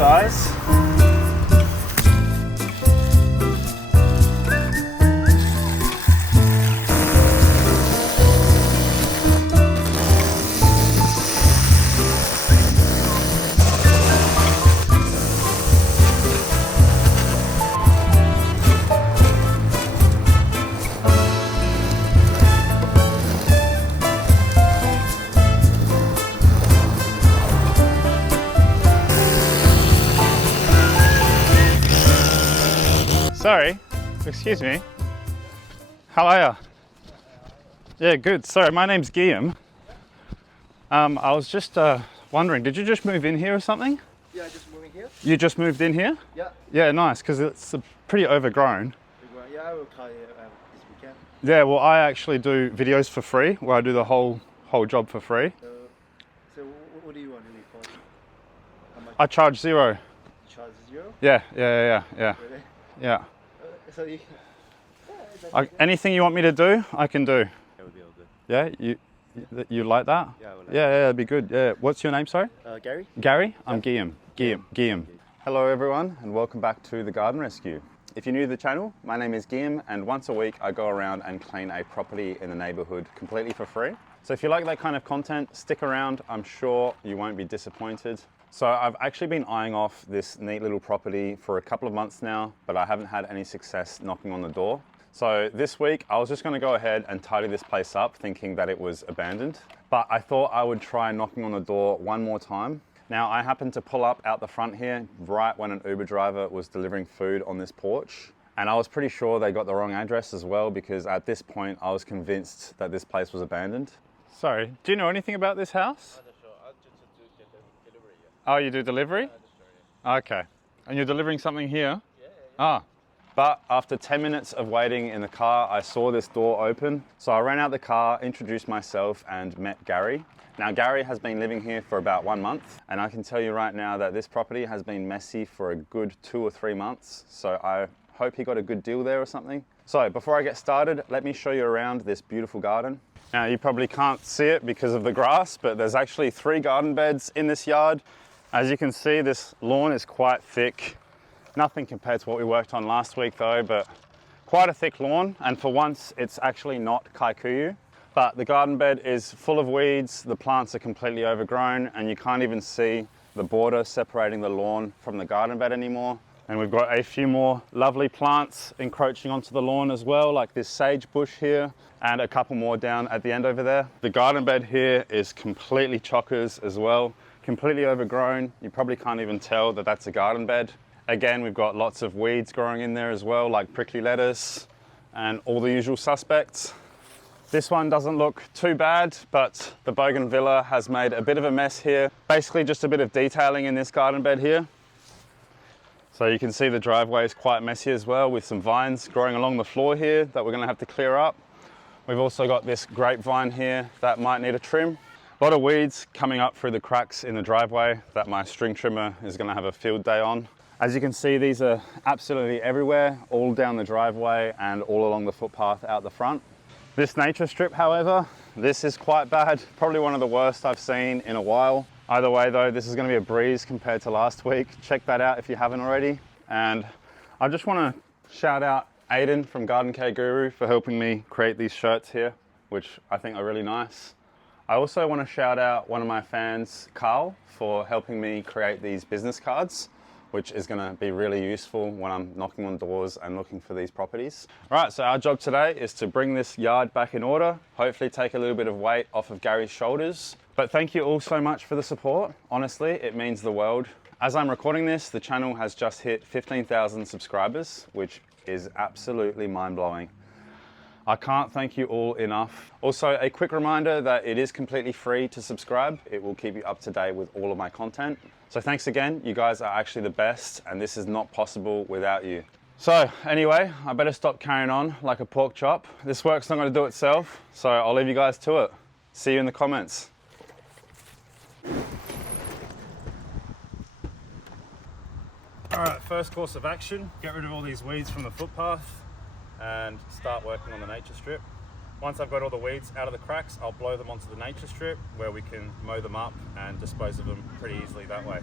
guys. Sorry, excuse me. How are you? Yeah, good. Sorry, my name's Guillaume. I was just wondering, did you just move in here or something? Yeah, just moving here. You just moved in here? Yeah. Yeah, nice, because it's pretty overgrown. Yeah, I will call you this weekend. Yeah, well, I actually do videos for free, where I do the whole job for free. So what do you want to record? How much? I charge $0. Charge $0? Yeah. Really? Yeah. So you... Anything you want me to do, I can do. That would be all good. Yeah, you like that? Yeah, I would like Yeah, that'd be good. Yeah. What's your name, sorry? Gary? Gary? I'm Guillaume. Guillaume. Hello everyone, and welcome back to The Garden Rescue. If you're new to the channel, my name is Guillaume, and once a week I go around and clean a property in the neighbourhood completely for free. So if you like that kind of content, stick around. I'm sure you won't be disappointed. So I've actually been eyeing off this neat little property for a couple of months now, but I haven't had any success knocking on the door. So this week I was just going to go ahead and tidy this place up, thinking that it was abandoned. But I thought I would try knocking on the door one more time. Now I happened to pull up out the front here right when an Uber driver was delivering food on this porch. And I was pretty sure they got the wrong address as well, because at this point I was convinced that this place was abandoned. Sorry, do you know anything about this house? Oh, you do delivery? Okay. And you're delivering something here? Yeah. Ah. But after 10 minutes of waiting in the car, I saw this door open. So I ran out the car, introduced myself, and met Gary. Now, Gary has been living here for about 1 month, and I can tell you right now that this property has been messy for a good 2 or 3 months. So I hope he got a good deal there or something. So before I get started, let me show you around this beautiful garden. Now, you probably can't see it because of the grass, but there's actually 3 garden beds in this yard. As you can see, this lawn is quite thick. Nothing compared to what we worked on last week though, but quite a thick lawn. And for once, it's actually not kikuyu. But the garden bed is full of weeds. The plants are completely overgrown, and you can't even see the border separating the lawn from the garden bed anymore. And we've got a few more lovely plants encroaching onto the lawn as well, like this sage bush here, and a couple more down at the end over there. The garden bed here is completely chockers as well. Completely overgrown. You probably can't even tell that that's a garden bed. Again, we've got lots of weeds growing in there as well, like prickly lettuce and all the usual suspects. This one doesn't look too bad, but the bougainvillea has made a bit of a mess here. Basically just a bit of detailing in this garden bed here. So you can see the driveway is quite messy as well, with some vines growing along the floor here that we're going to have to clear up. We've also got this grapevine here that might need a trim. A lot of weeds coming up through the cracks in the driveway that my string trimmer is going to have a field day on. As you can see, these are absolutely everywhere, all down the driveway and all along the footpath out the front. This nature strip, however, this is quite bad. Probably one of the worst I've seen in a while. Either way though, this is going to be a breeze compared to last week. Check that out if you haven't already. And I just want to shout out Aiden from Garden Care Guru for helping me create these shirts here, which I think are really nice. I also want to shout out one of my fans, Carl, for helping me create these business cards, which is going to be really useful when I'm knocking on doors and looking for these properties. All right, so our job today is to bring this yard back in order, hopefully take a little bit of weight off of Gary's shoulders. But thank you all so much for the support. Honestly, it means the world. As I'm recording this, the channel has just hit 15,000 subscribers, which is absolutely mind-blowing. I can't thank you all enough. Also, a quick reminder that it is completely free to subscribe. It will keep you up to date with all of my content. So thanks again, you guys are actually the best, and this is not possible without you. So anyway, I better stop carrying on like a pork chop. This work's not gonna do itself, so I'll leave you guys to it. See you in the comments. All right, first course of action, get rid of all these weeds from the footpath and start working on the nature strip. Once I've got all the weeds out of the cracks, I'll blow them onto the nature strip where we can mow them up and dispose of them pretty easily that way.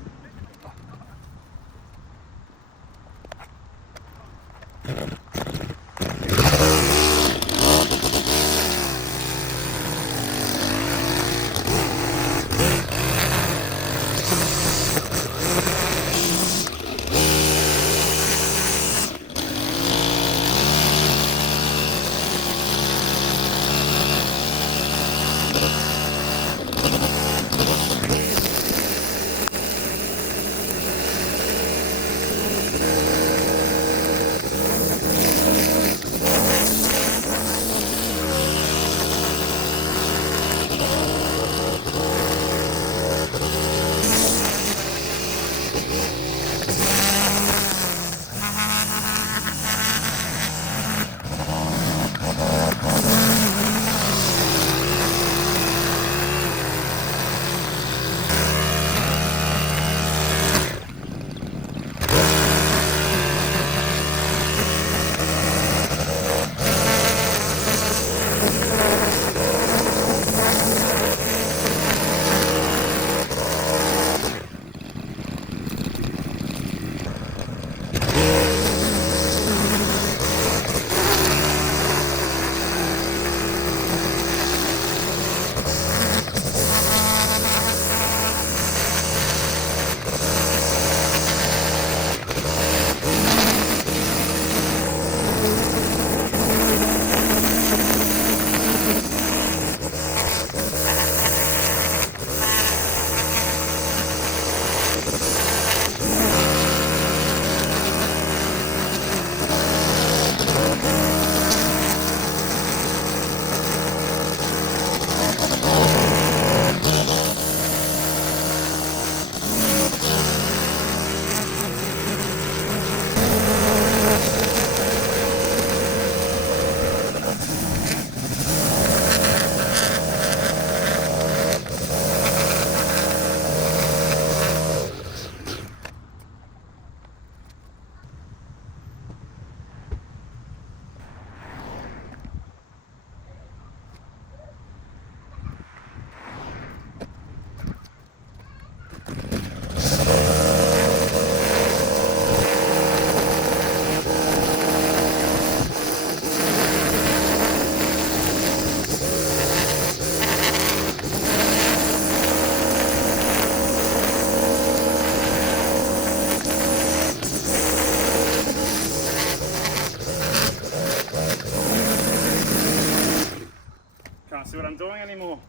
Can't see what I'm doing anymore.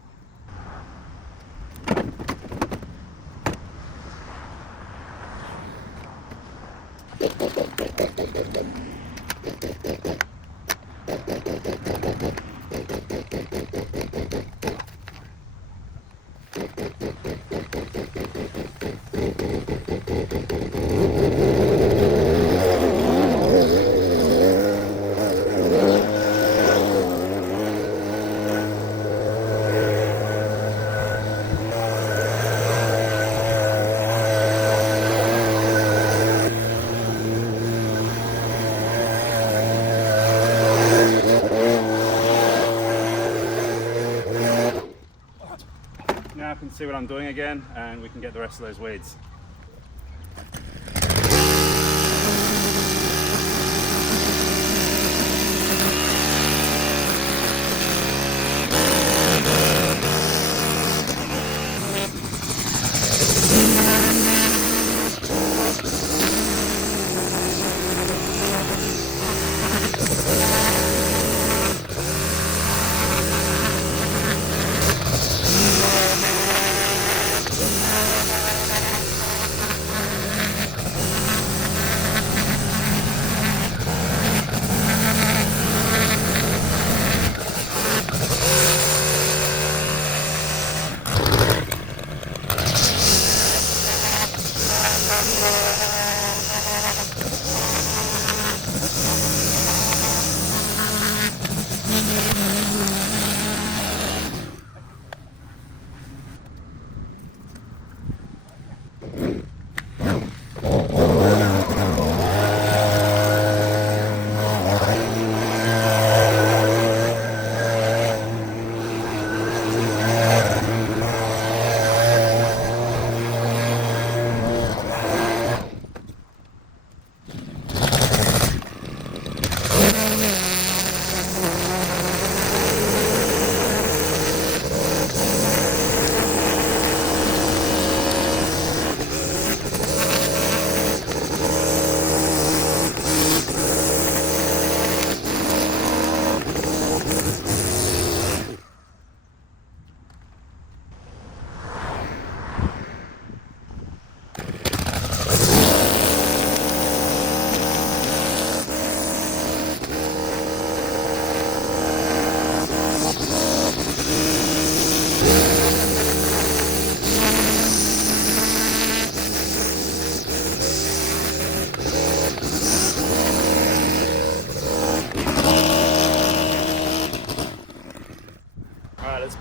Now I can see what I'm doing again, and we can get the rest of those weeds.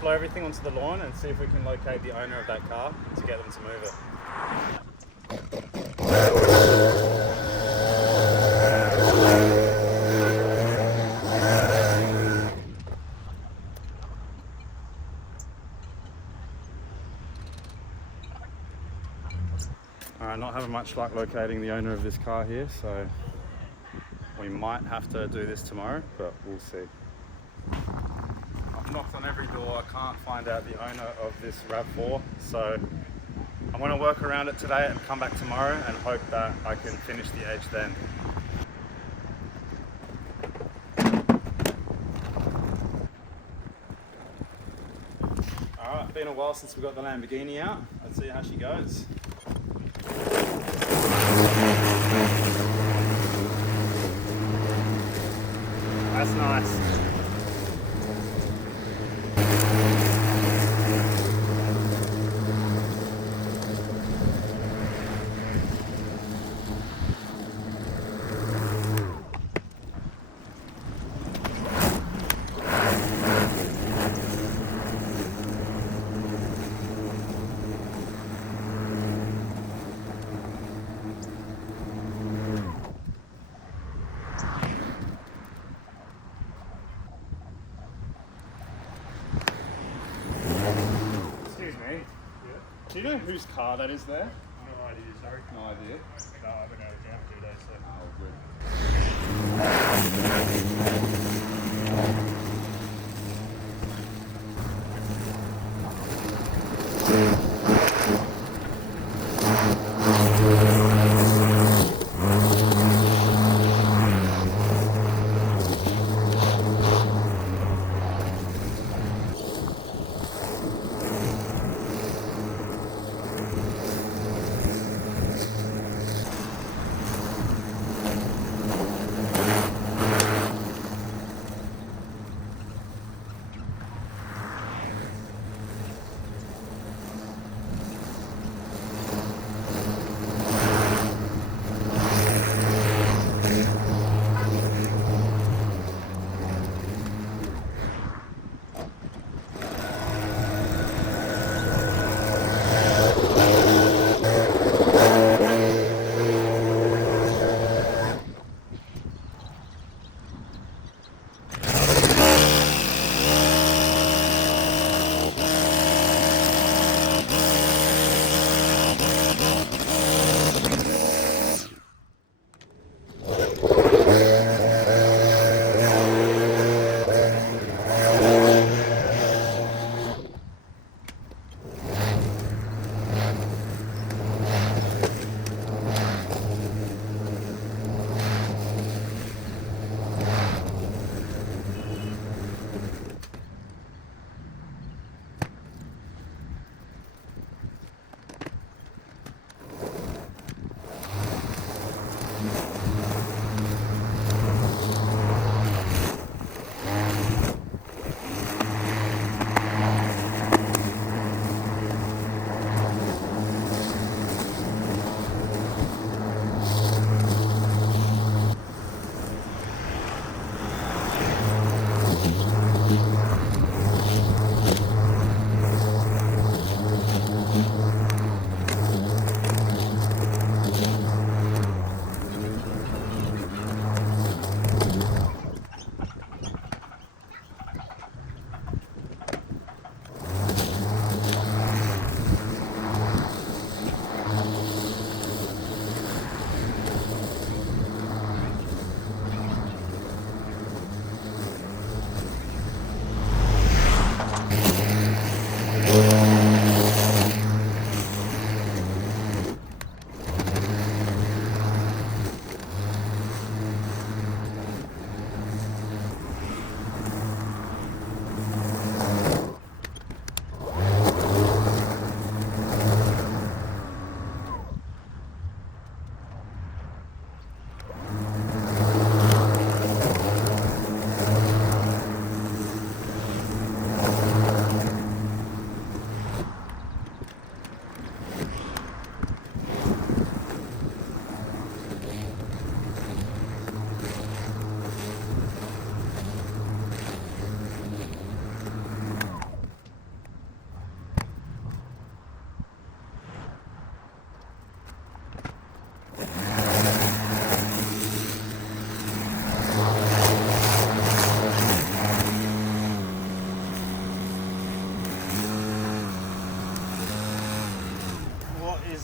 deploy everything onto the lawn and see if we can locate the owner of that car to get them to move it. Alright, not having much luck locating the owner of this car here, so we might have to do this tomorrow, but we'll see. I've knocked on every door, I can't find out the owner of this RAV4, so I'm going to work around it today and come back tomorrow and hope that I can finish the edge then. Alright, been a while since we got the Lamborghini out. Let's see how she goes. That's nice. Do you know whose car that is there? No idea, sorry. No idea. No, I've been out of town 2 days, so.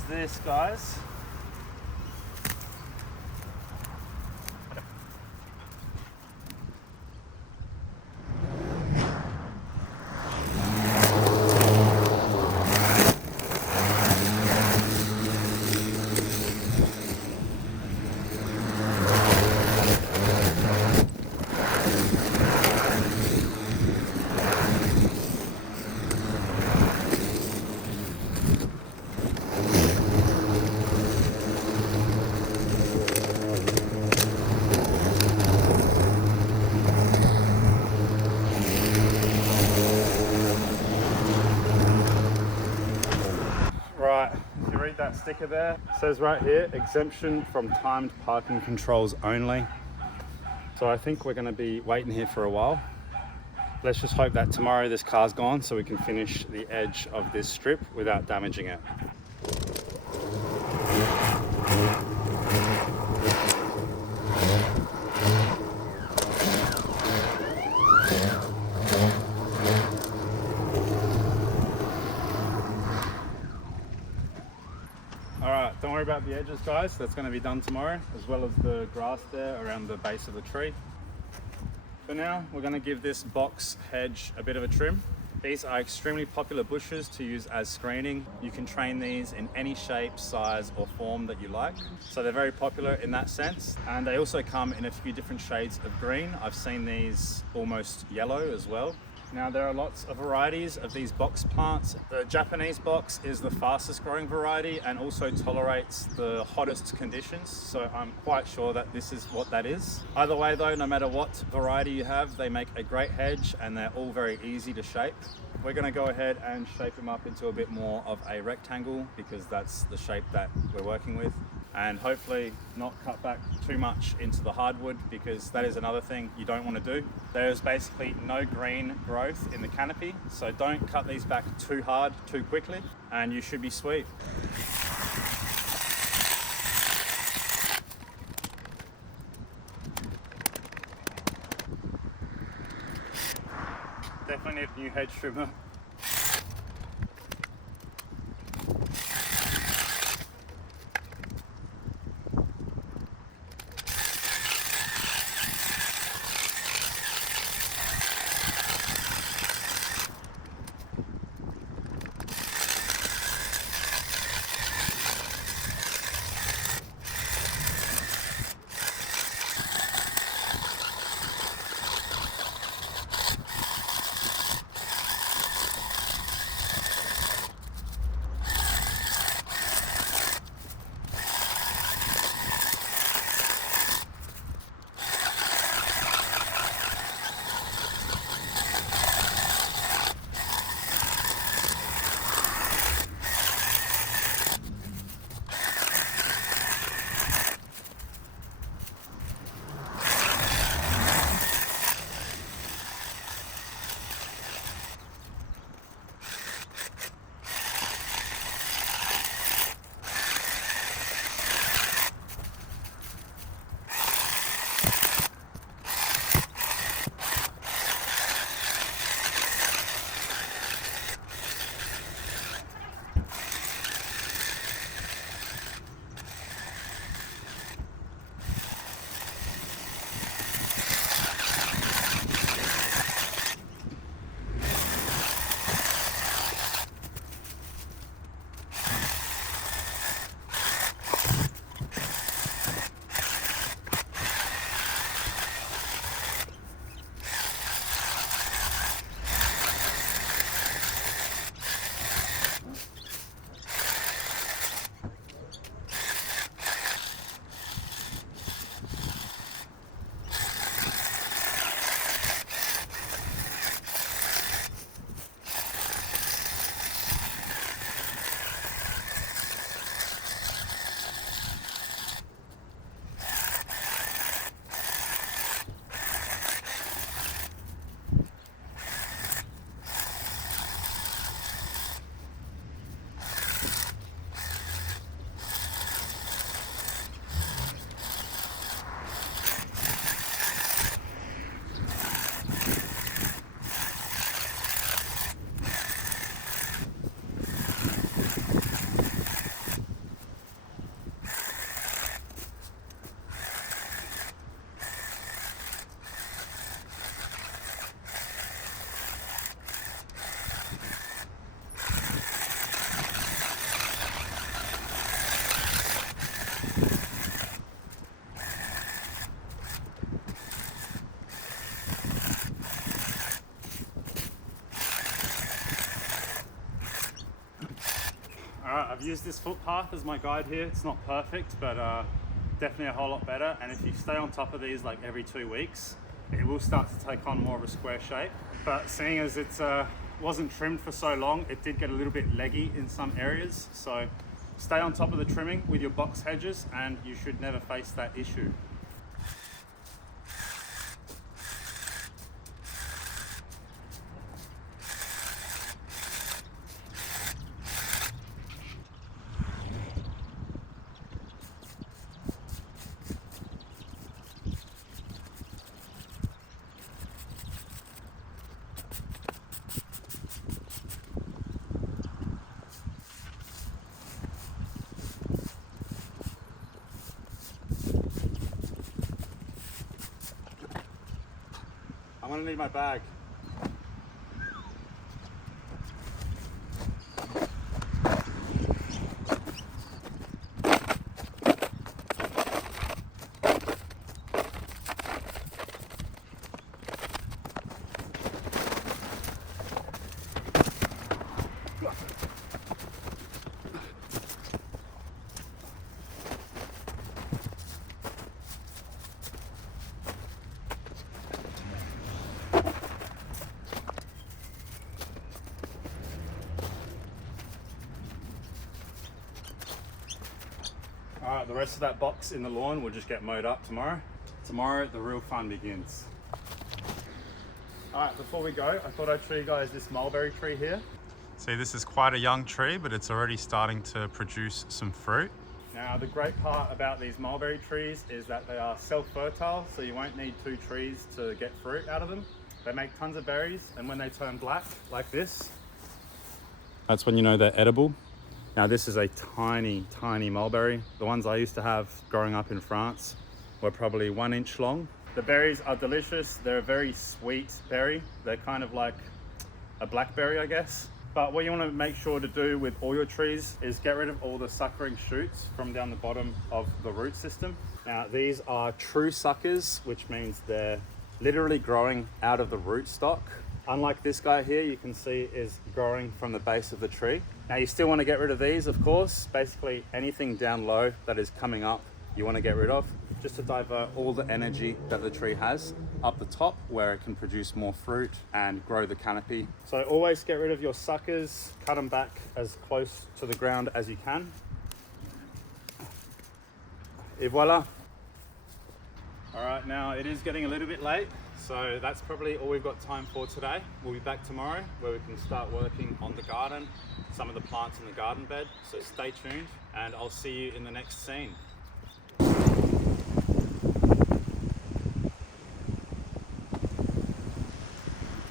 this, guys. Right, if you read that sticker there, it says right here, exemption from timed parking controls only. So I think we're going to be waiting here for a while. Let's just hope that tomorrow this car's gone so we can finish the edge of this strip without damaging it. Alright, don't worry about the edges, guys. That's going to be done tomorrow, as well as the grass there around the base of the tree. For now, we're going to give this box hedge a bit of a trim. These are extremely popular bushes to use as screening. You can train these in any shape, size or form that you like. So they're very popular in that sense. And they also come in a few different shades of green. I've seen these almost yellow as well. Now there are lots of varieties of these box plants. The Japanese box is the fastest growing variety and also tolerates the hottest conditions. So I'm quite sure that this is what that is. Either way though, no matter what variety you have, they make a great hedge and they're all very easy to shape. We're going to go ahead and shape them up into a bit more of a rectangle because that's the shape that we're working with. And hopefully not cut back too much into the hardwood because that is another thing you don't want to do. There's basically no green growth in the canopy, so don't cut these back too hard too quickly and you should be sweet. Definitely need a new hedge trimmer. Alright, I've used this footpath as my guide here. It's not perfect, but definitely a whole lot better. And if you stay on top of these like every 2 weeks, it will start to take on more of a square shape. But seeing as it wasn't trimmed for so long, it did get a little bit leggy in some areas. So stay on top of the trimming with your box hedges and you should never face that issue. I'm gonna need my bag. Alright, the rest of that box in the lawn will just get mowed up tomorrow. Tomorrow, the real fun begins. Alright, before we go, I thought I'd show you guys this mulberry tree here. See, this is quite a young tree, but it's already starting to produce some fruit. Now, the great part about these mulberry trees is that they are self-fertile, so you won't need 2 trees to get fruit out of them. They make tons of berries, and when they turn black, like this, that's when you know they're edible. Now this is a tiny, tiny mulberry. The ones I used to have growing up in France were probably 1 inch long. The berries are delicious. They're a very sweet berry. They're kind of like a blackberry, I guess. But what you want to make sure to do with all your trees is get rid of all the suckering shoots from down the bottom of the root system. Now these are true suckers, which means they're literally growing out of the root stock. Unlike this guy here, you can see is growing from the base of the tree. Now you still want to get rid of these, of course. Basically anything down low that is coming up, you want to get rid of, just to divert all the energy that the tree has up the top where it can produce more fruit and grow the canopy. So always get rid of your suckers, cut them back as close to the ground as you can. Et voila. All right, now it is getting a little bit late. So that's probably all we've got time for today. We'll be back tomorrow where we can start working on the garden, some of the plants in the garden bed. So stay tuned and I'll see you in the next scene.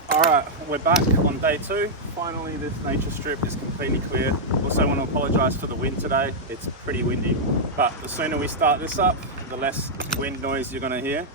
All right, we're back on day 2. Finally, this nature strip is completely clear. Also want to apologize for the wind today. It's pretty windy, but the sooner we start this up, the less wind noise you're gonna hear.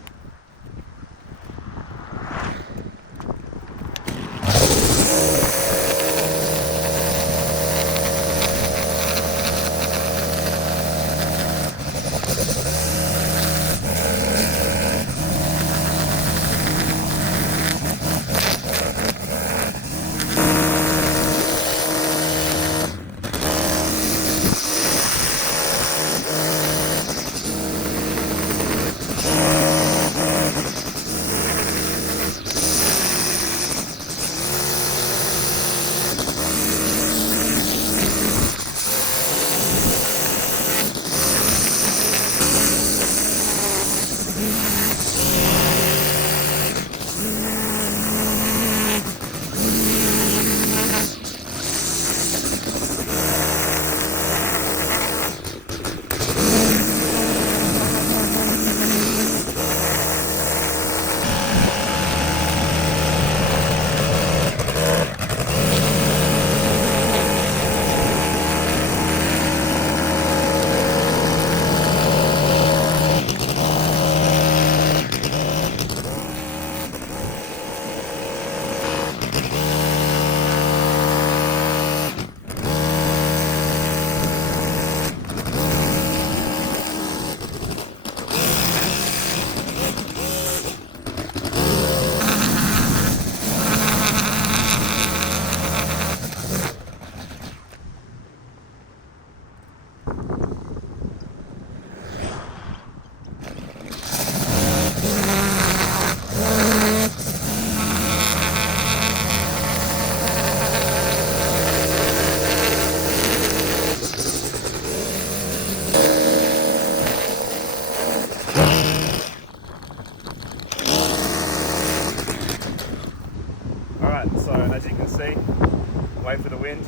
wait for the wind.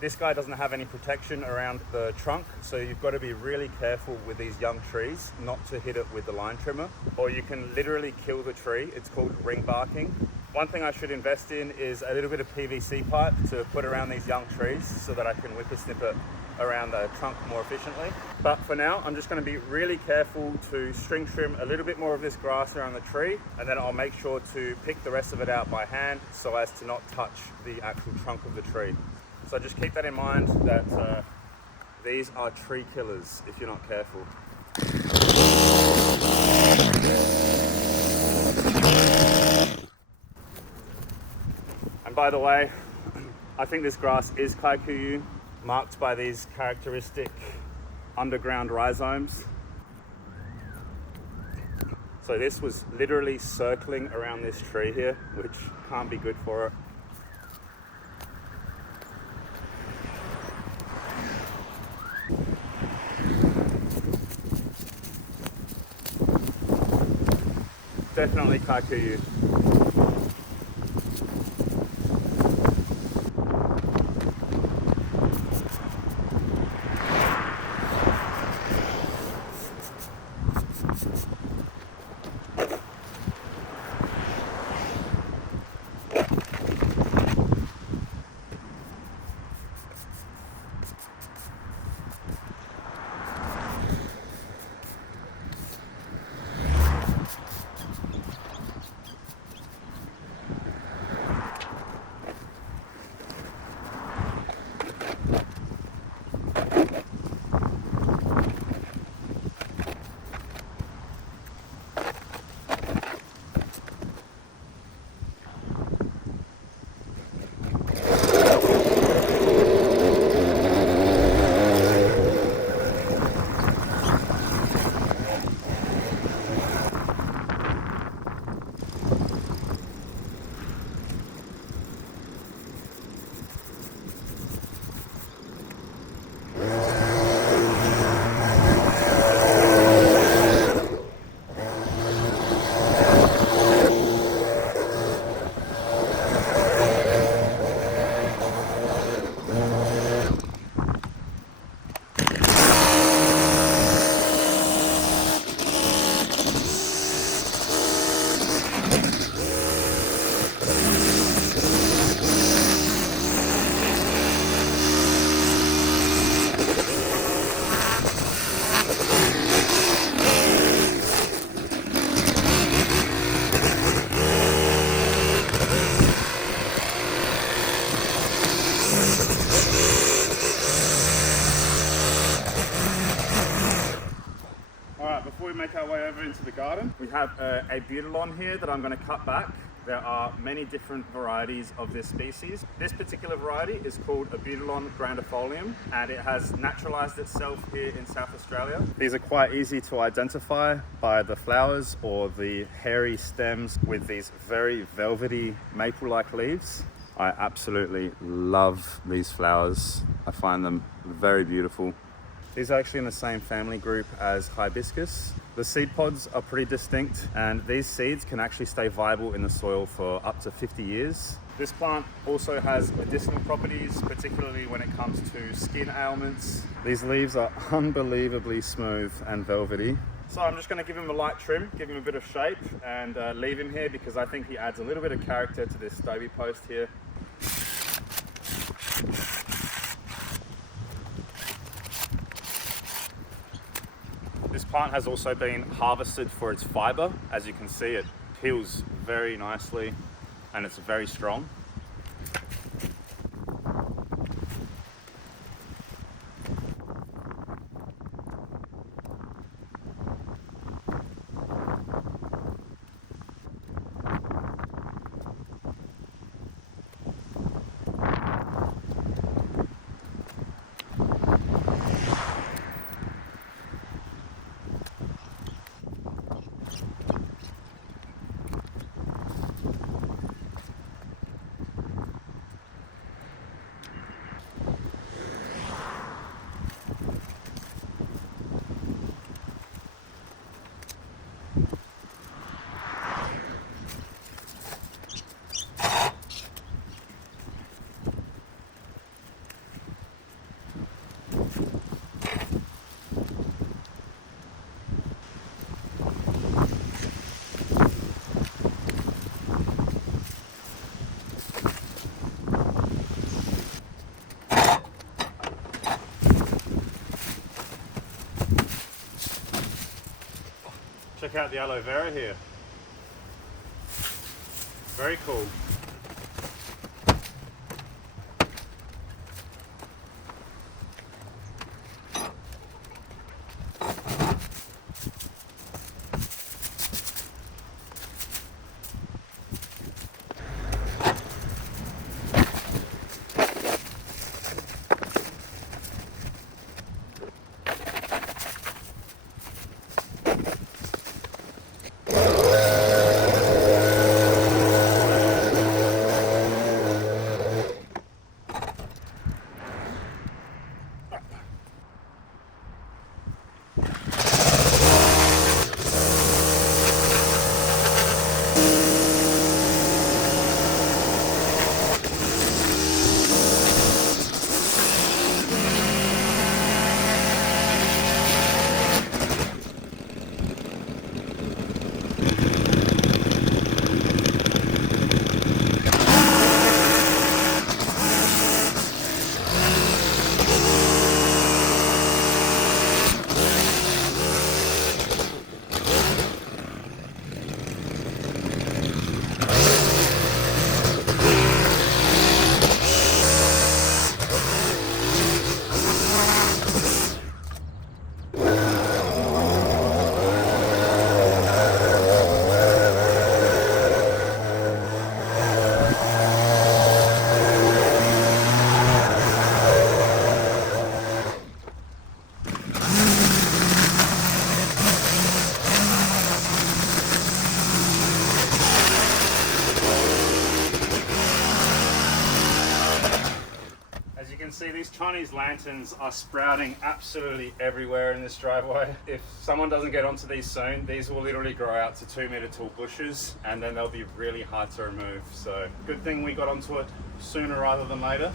This guy doesn't have any protection around the trunk, so you've got to be really careful with these young trees not to hit it with the line trimmer, or you can literally kill the tree. It's called ring barking. One thing I should invest in is a little bit of PVC pipe to put around these young trees so that I can whippersnip it around the trunk more efficiently. But for now, I'm just going to be really careful to string trim a little bit more of this grass around the tree, and then I'll make sure to pick the rest of it out by hand so as to not touch the actual trunk of the tree. So just keep that in mind, that these are tree killers if you're not careful. And by the way, I think this grass is Kikuyu, marked by these characteristic underground rhizomes. So this was literally circling around this tree here, which can't be good for it. Definitely Kikuyu. Make our way over into the garden. We have a butylon here that I'm going to cut back. There are many different varieties of this species. This particular variety is called a butylon grandifolium, and it has naturalized itself here in South Australia. These are quite easy to identify by the flowers or the hairy stems with these very velvety maple-like leaves. I absolutely love these flowers. I find them very beautiful. These are actually in the same family group as hibiscus. The seed pods are pretty distinct, and these seeds can actually stay viable in the soil for up to 50 years. This plant also has medicinal properties, particularly when it comes to skin ailments. These leaves are unbelievably smooth and velvety. So I'm just going to give him a light trim, give him a bit of shape, and leave him here because I think he adds a little bit of character to this stobie post here. This plant has also been harvested for its fiber. As you can see, it peels very nicely and it's very strong. Check out the aloe vera here. Very cool. See, these Chinese lanterns are sprouting absolutely everywhere in this driveway. If someone doesn't get onto these soon, these will literally grow out to 2-meter tall bushes, and then they'll be really hard to remove. So good thing we got onto it sooner rather than later.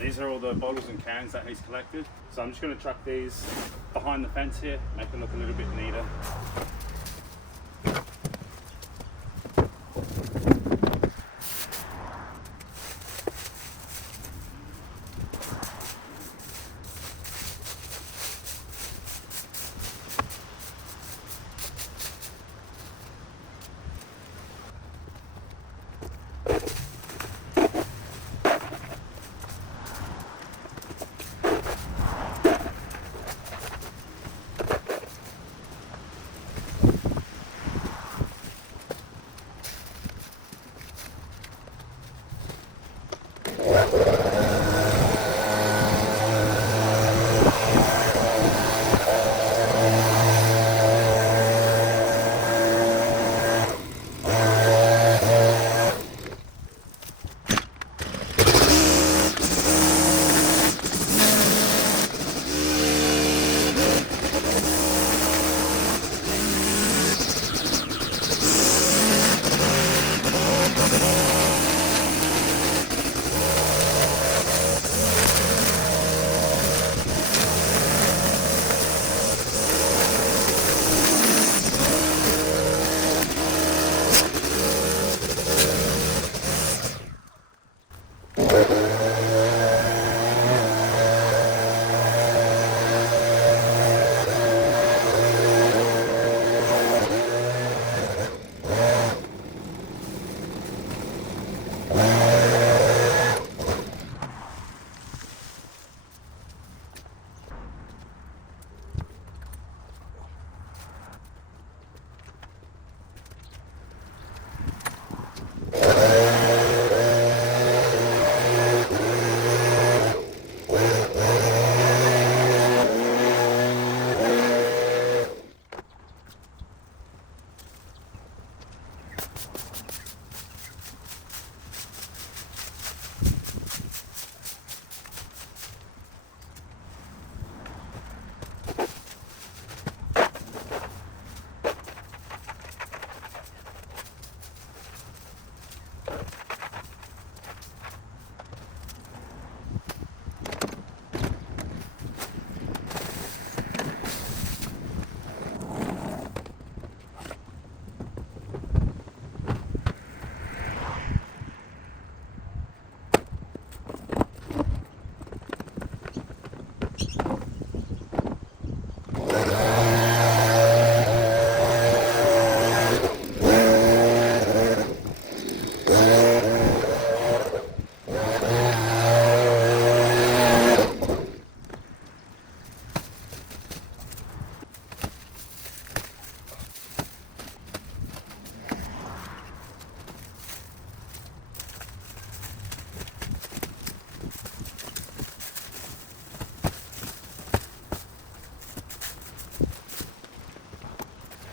These are all the bottles and cans that he's collected. So I'm just going to chuck these behind the fence here, make them look a little bit neater.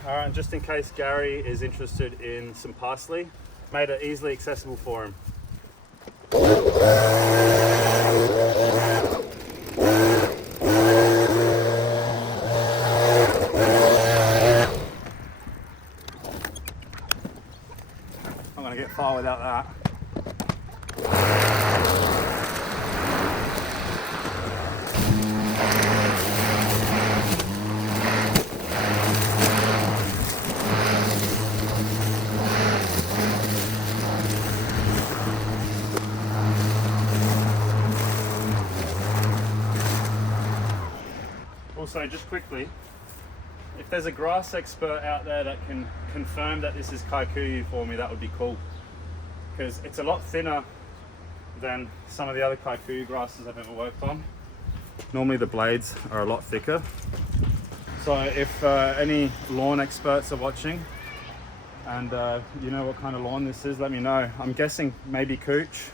All right, just in case Gary is interested in some parsley, made it easily accessible for him. I'm gonna get far without that. Also, just quickly, if there's a grass expert out there that can confirm that this is kikuyu for me, that would be cool. Because it's a lot thinner than some of the other kikuyu grasses I've ever worked on. Normally the blades are a lot thicker. So if any lawn experts are watching and you know what kind of lawn this is, let me know. I'm guessing maybe cooch.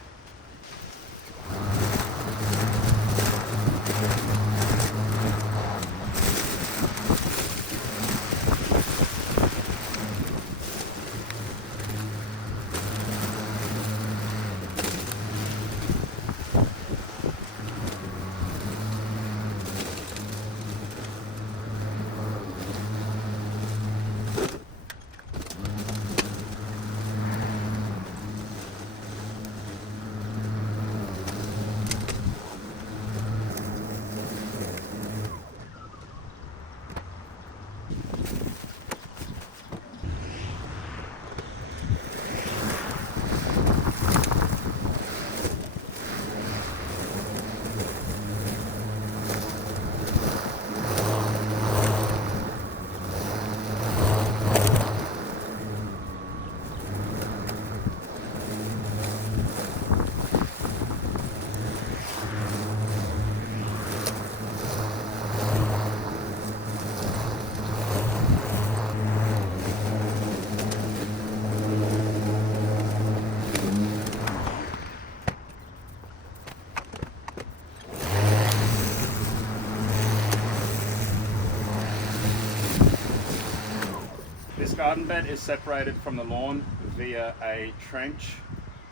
This garden bed is separated from the lawn via a trench,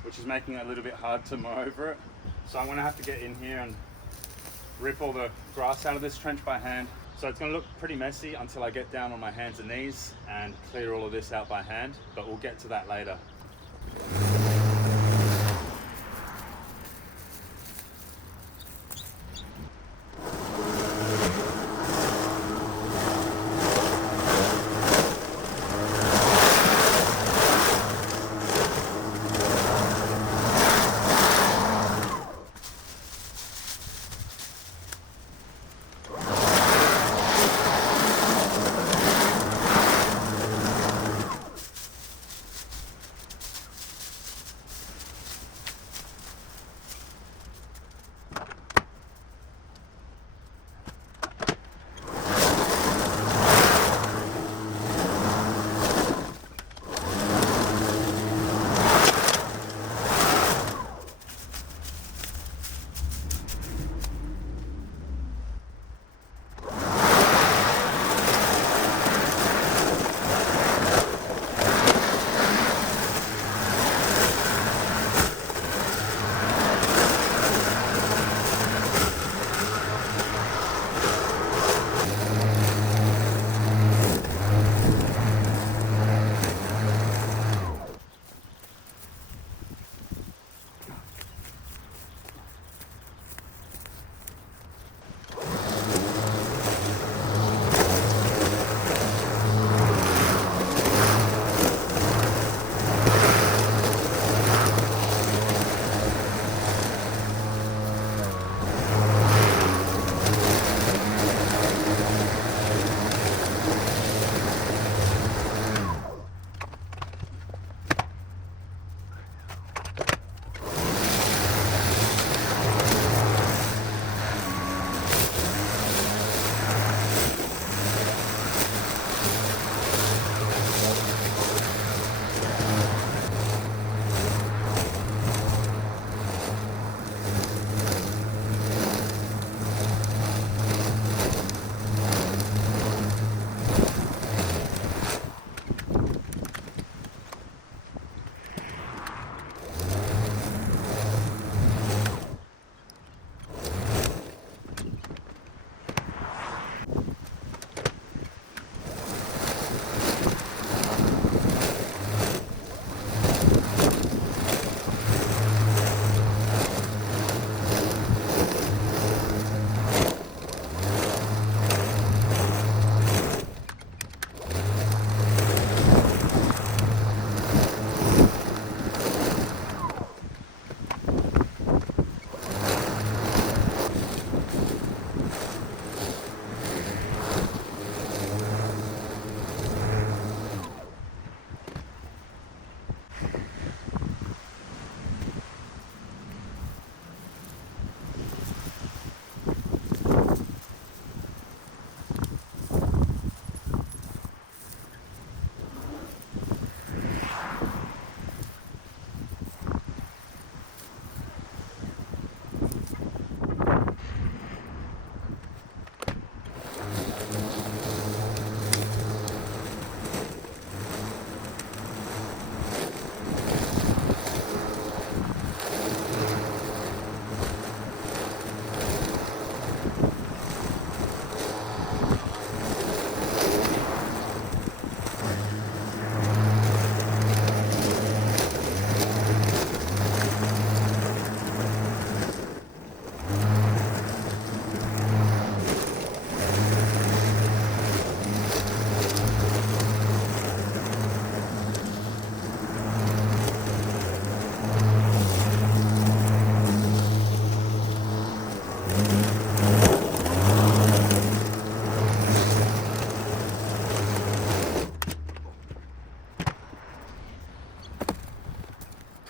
which is making it a little bit hard to mow over it. So I'm going to have to get in here and rip all the grass out of this trench by hand. So it's going to look pretty messy until I get down on my hands and knees and clear all of this out by hand, but we'll get to that later.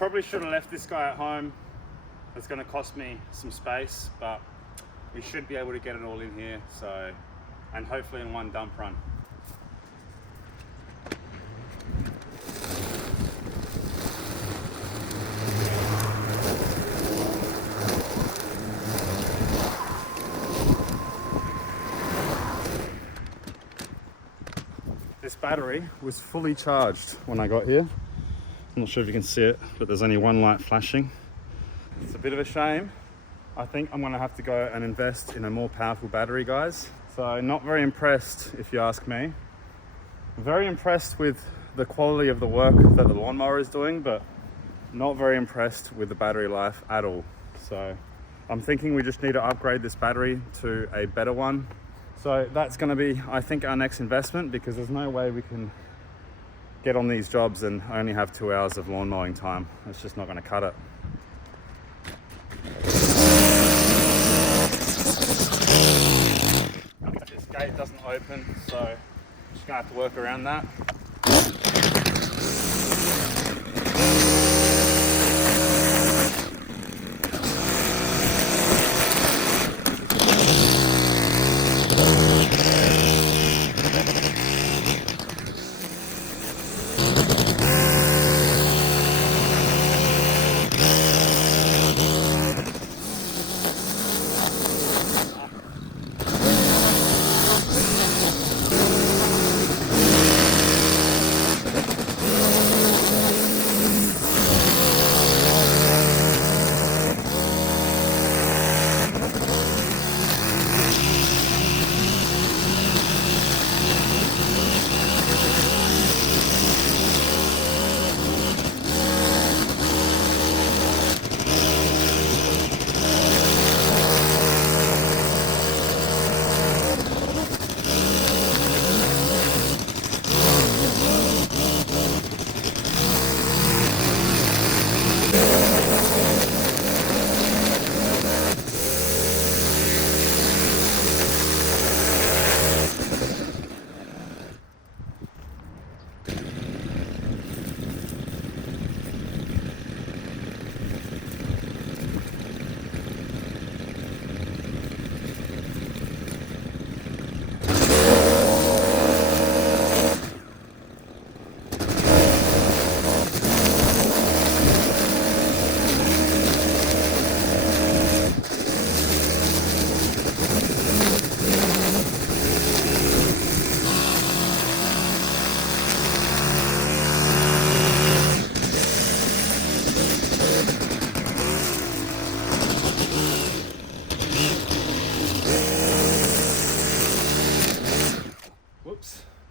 probably should have left this guy at home. It's going to cost me some space, but we should be able to get it all in here, so, and hopefully in one dump run. This battery was fully charged when I got here. I'm not sure if you can see it, but there's only one light flashing. It's a bit of a shame. I think I'm gonna have to go and invest in a more powerful battery, guys. So not very impressed, if you ask me. Very impressed with the quality of the work that the lawnmower is doing, but not very impressed with the battery life at all. So I'm thinking we just need to upgrade this battery to a better one. So that's gonna be, I think, our next investment, because there's no way we can get on these jobs and only have 2 hours of lawn mowing time. It's just not gonna cut it. This gate doesn't open, so I'm just gonna have to work around that.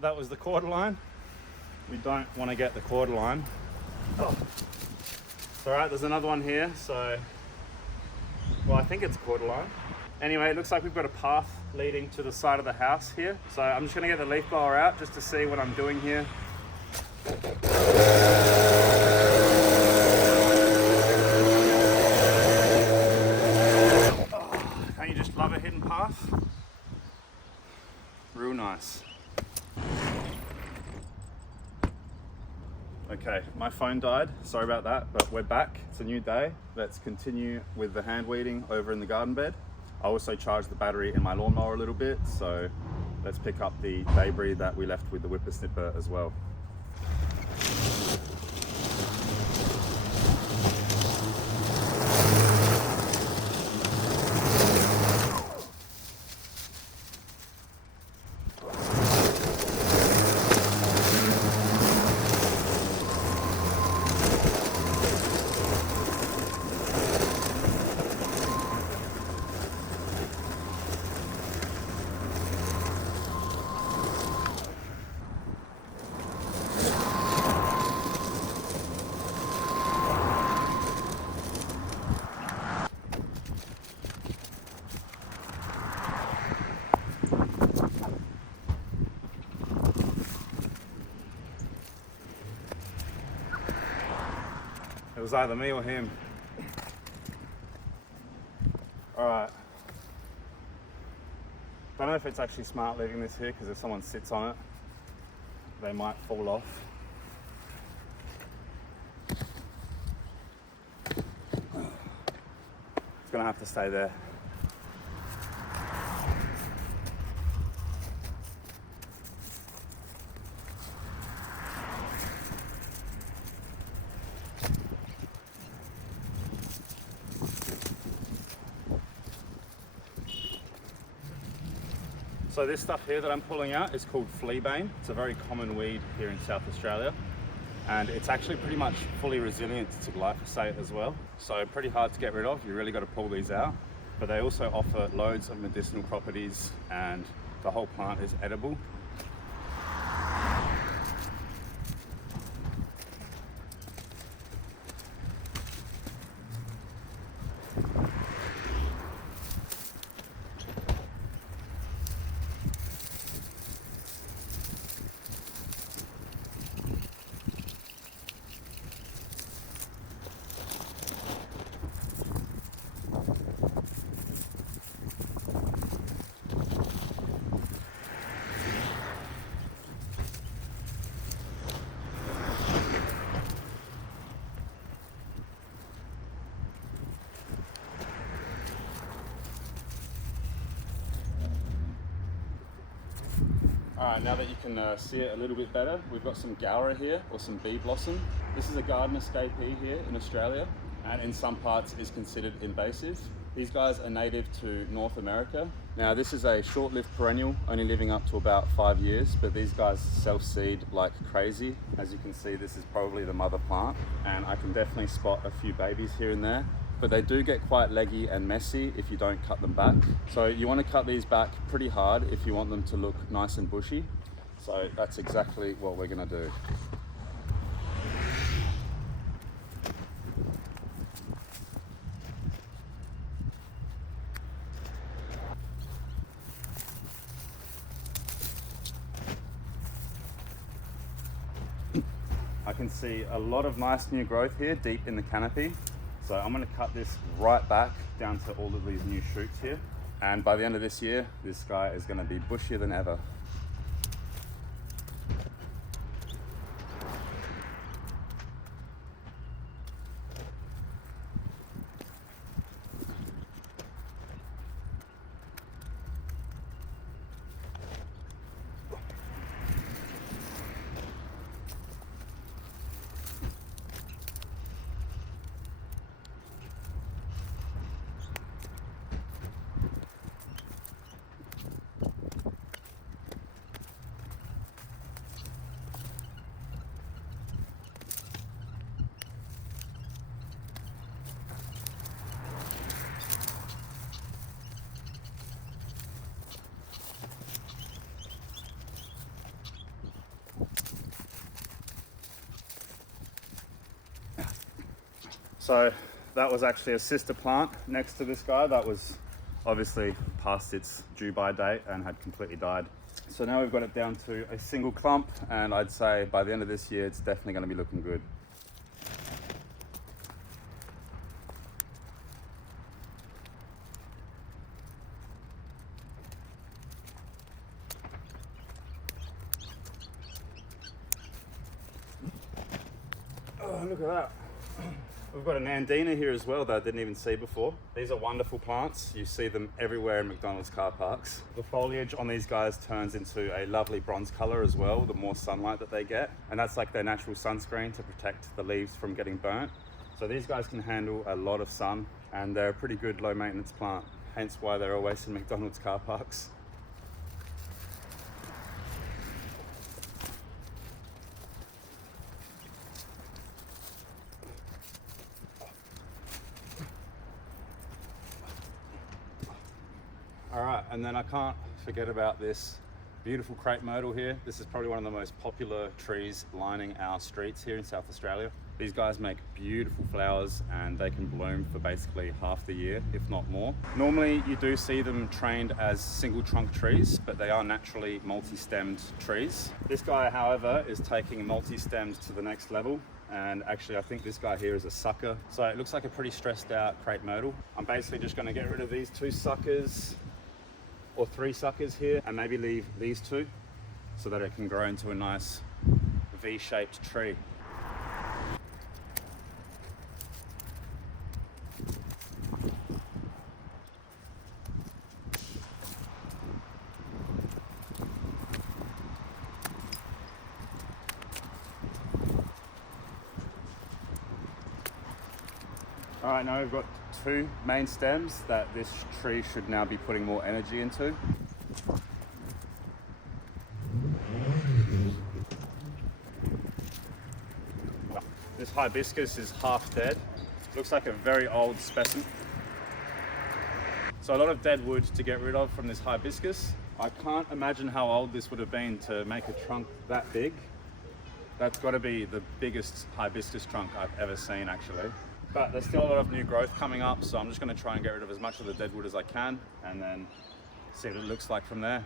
That was the quarter line. We don't want to get the quarter line. Oh. It's all right, there's another one here, so, well, I think it's quarter line. Anyway, it looks like we've got a path leading to the side of the house here. So I'm just gonna get the leaf blower out just to see what I'm doing here. Oh, don't you just love a hidden path? Real nice. Okay, my phone died, sorry about that, but we're back. It's a new day. Let's continue with the hand weeding over in the garden bed. I also charged the battery in my lawnmower a little bit, so let's pick up the debris that we left with the whippersnipper as well. It was either me or him. All right. Don't know if it's actually smart leaving this here, because if someone sits on it, they might fall off. gonna have to stay there. So this stuff here that I'm pulling out is called fleabane. It's a very common weed here in South Australia. And it's actually pretty much fully resilient to glyphosate as well. So pretty hard to get rid of. You really got to pull these out. But they also offer loads of medicinal properties, and the whole plant is edible. All right, now that you can see it a little bit better, we've got some gaura here, or some bee blossom. This is a garden escapee here in Australia, and in some parts is considered invasive. These guys are native to North America. Now this is a short-lived perennial, only living up to about 5 years, but these guys self-seed like crazy. As you can see, this is probably the mother plant, and I can definitely spot a few babies here and there. But they do get quite leggy and messy if you don't cut them back. So you want to cut these back pretty hard if you want them to look nice and bushy. So that's exactly what we're going to do. I can see a lot of nice new growth here deep in the canopy. So I'm going to cut this right back down to all of these new shoots here. And by the end of this year, this guy is going to be bushier than ever. So that was actually a sister plant next to this guy that was obviously past its due by date and had completely died. So now we've got it down to a single clump, and I'd say by the end of this year it's definitely going to be looking good. Oh, look at that. We've got an andina here as well that I didn't even see before. These are wonderful plants. You see them everywhere in McDonald's car parks. The foliage on these guys turns into a lovely bronze color as well, the more sunlight that they get. And that's like their natural sunscreen to protect the leaves from getting burnt. So these guys can handle a lot of sun, and they're a pretty good low maintenance plant. Hence why they're always in McDonald's car parks. All right, and then I can't forget about this beautiful crepe myrtle here. This is probably one of the most popular trees lining our streets here in South Australia. These guys make beautiful flowers, and they can bloom for basically half the year, if not more. Normally you do see them trained as single trunk trees, but they are naturally multi-stemmed trees. This guy, however, is taking multi-stemmed to the next level. And actually I think this guy here is a sucker. So it looks like a pretty stressed out crepe myrtle. I'm basically just gonna get rid of these 2 suckers, or 3 suckers here, and maybe leave these 2 so that it can grow into a nice V-shaped tree. All right, now we've got 2 main stems that this tree should now be putting more energy into. This hibiscus is half dead. Looks like a very old specimen. So a lot of dead wood to get rid of from this hibiscus. I can't imagine how old this would have been to make a trunk that big. That's got to be the biggest hibiscus trunk I've ever seen, actually. But there's still a lot of new growth coming up, so I'm just going to try and get rid of as much of the dead wood as I can and then see what it looks like from there.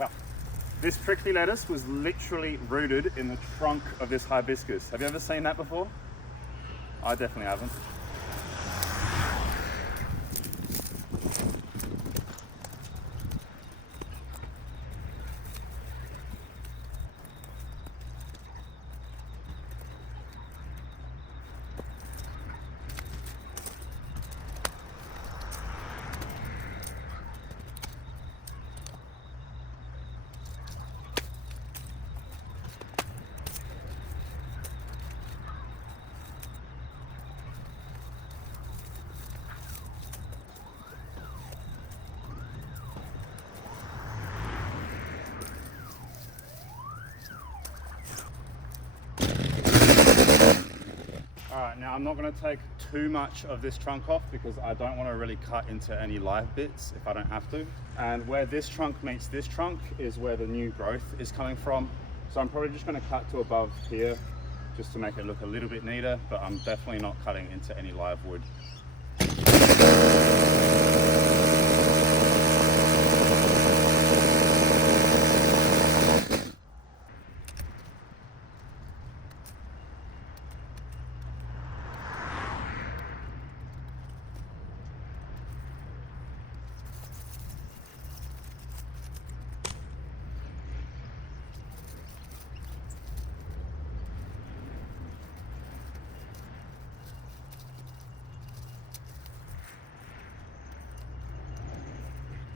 Well, this prickly lettuce was literally rooted in the trunk of this hibiscus. Have you ever seen that before? I definitely haven't. Alright, now I'm not going to take too much of this trunk off because I don't want to really cut into any live bits if I don't have to. And where this trunk meets this trunk is where the new growth is coming from. So I'm probably just going to cut to above here just to make it look a little bit neater, but I'm definitely not cutting into any live wood.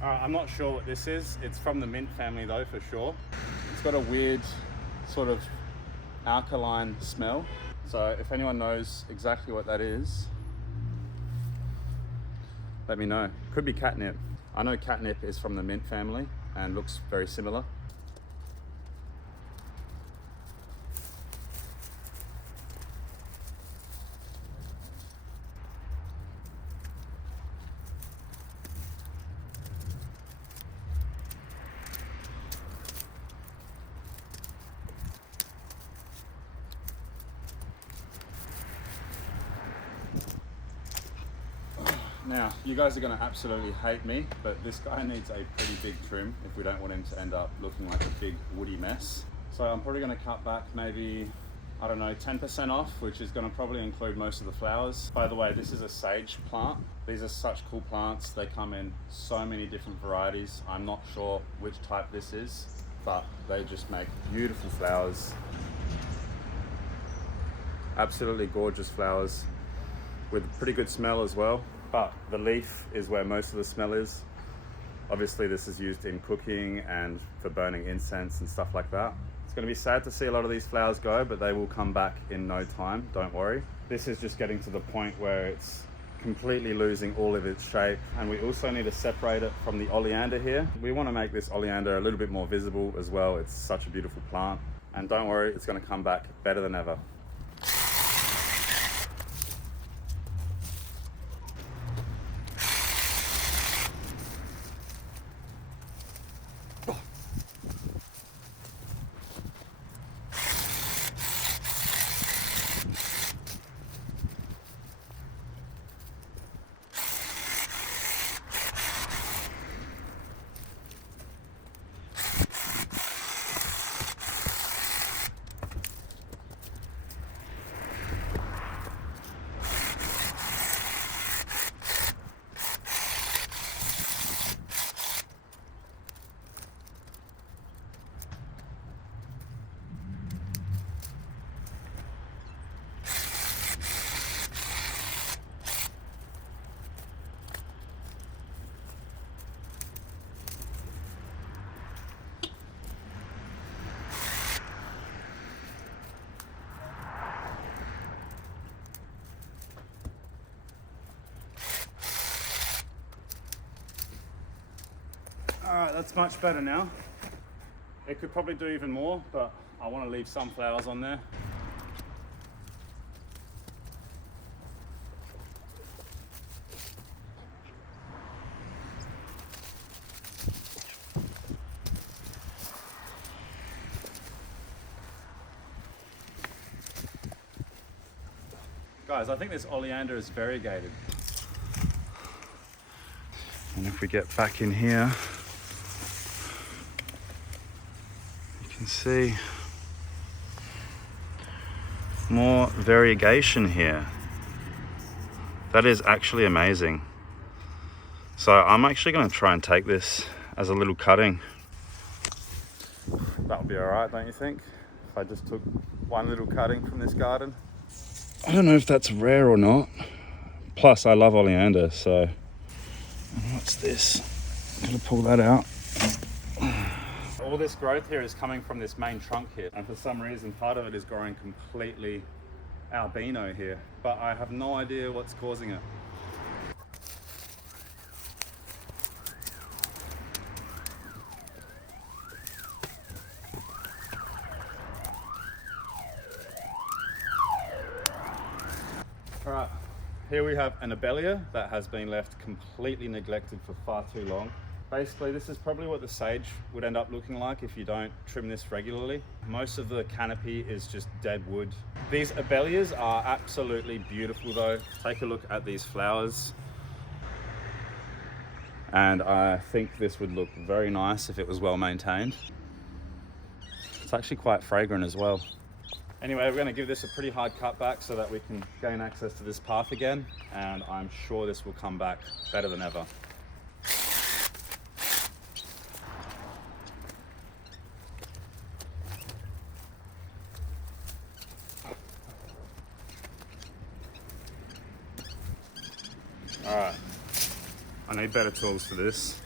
I'm not sure what this is. It's from the mint family though, for sure. It's got a weird sort of alkaline smell. So if anyone knows exactly what that is, let me know. Could be catnip. I know catnip is from the mint family and looks very similar. Now, you guys are going to absolutely hate me, but this guy needs a pretty big trim if we don't want him to end up looking like a big woody mess. So I'm probably going to cut back maybe, I don't know, 10% off, which is going to probably include most of the flowers. By the way, this is a sage plant. These are such cool plants. They come in so many different varieties. I'm not sure which type this is, but they just make beautiful flowers. Absolutely gorgeous flowers with pretty good smell as well. But the leaf is where most of the smell is. Obviously this is used in cooking and for burning incense and stuff like that. It's going to be sad to see a lot of these flowers go, but they will come back in no time, don't worry. This is just getting to the point where it's completely losing all of its shape. And we also need to separate it from the oleander here. We want to make this oleander a little bit more visible as well. It's such a beautiful plant. And don't worry, it's going to come back better than ever. that's much better now. It could probably do even more, but I want to leave some flowers on there. Guys, I think this oleander is variegated. And if we get back in here, you can see more variegation here. That is actually amazing. So I'm actually going to try and take this as a little cutting. That'll be all right, don't you think? If I just took one little cutting from this garden. I don't know if that's rare or not. Plus, I love oleander, so. And what's this? Gotta pull that out. All this growth here is coming from this main trunk here, and for some reason, part of it is growing completely albino here, but I have no idea what's causing it. All right, here we have an abelia that has been left completely neglected for far too long. Basically, this is probably what the sage would end up looking like if you don't trim this regularly. Most of the canopy is just dead wood. These abelias are absolutely beautiful though. Take a look at these flowers. And I think this would look very nice if it was well maintained. It's actually quite fragrant as well. Anyway, we're going to give this a pretty hard cut back so that we can gain access to this path again, and I'm sure this will come back better than ever. All right, I need better tools for this.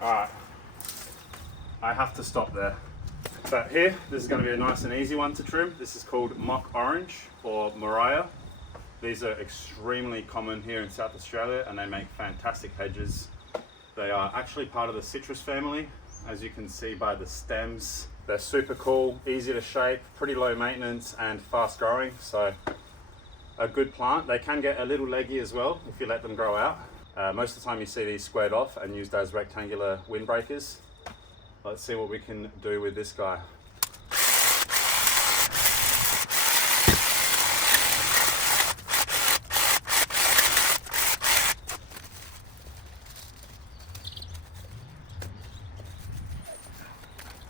Alright, I have to stop there. But here, this is going to be a nice and easy one to trim. This is called mock orange or Mariah. These are extremely common here in South Australia and they make fantastic hedges. They are actually part of the citrus family as you can see by the stems. They're super cool, easy to shape, pretty low maintenance and fast growing, so a good plant. They can get a little leggy as well if you let them grow out. Most of the time you see these squared off and used as rectangular windbreakers. Let's see what we can do with this guy.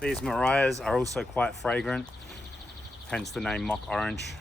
These Mariahs are also quite fragrant, hence the name mock orange.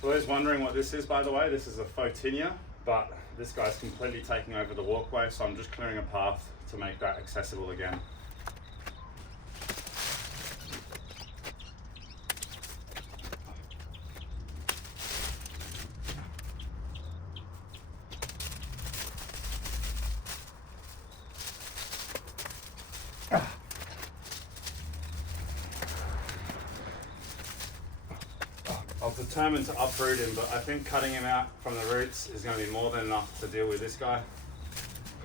For those wondering what this is, by the way, this is a photinia, but this guy's completely taking over the walkway, so I'm just clearing a path to make that accessible again. I was determined to uproot him, but I think cutting him out from the roots is going to be more than enough to deal with this guy.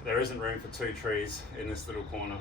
There isn't room for 2 trees in this little corner.